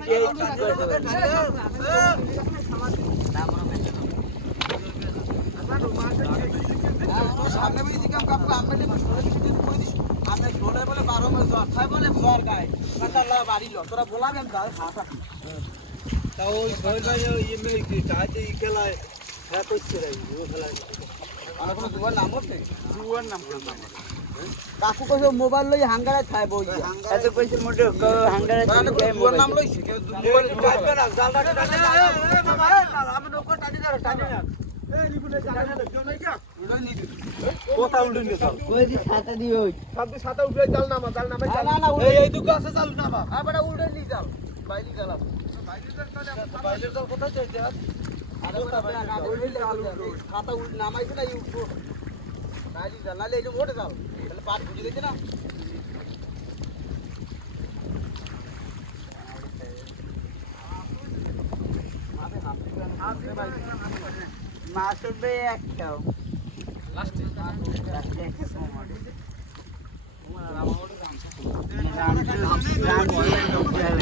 ওইটাই ঠিক করে দেবেন। সামনে বেশি কাম কাপড় আমি আমি ঝোলে বলে 12 মাস জ্বর খাই বলে জ্বর গায় আল্লাহ বাড়ি লো তোরা বলাবি আমি খাতা তা ওই সোহেল ভাই ইমে কি তাতে খেলায় হ্যাঁ করছে রে ও খেলায় আর কোনো জুয়ার নাম হচ্ছে জুয়ার নাম কেন কাকু কইছে মোবাইল লই হাঙ্গারে খাই বই এত কইছে মোটে হাঙ্গারে জুয়ার নাম লইছে কেউ মোবাইল টাইপে না জালটা টানে বাবা আমি নৌকা টানি না এই রিবুলে টানি না কেউ নাই কি উড়াই নি কোথা উল্টে নিয়ে যাও কই দি ছাতা দিবে ওই সামনে ছাতা উঠে জাল নামা না এই দুটো আছে চালু নামা আ বড় উড়ে নি যাও বাইলি যাও বাইলের জাল কোথায় চাইছে আরে বড় না উড়ে খাতা উড় নামাইছে না উঠবো বাইলি যাও নালে এই যে মোটে যাও তাহলে পাট বুঝে গেছে না মাছ উঠবে একটাও লাস্টে একটা সময়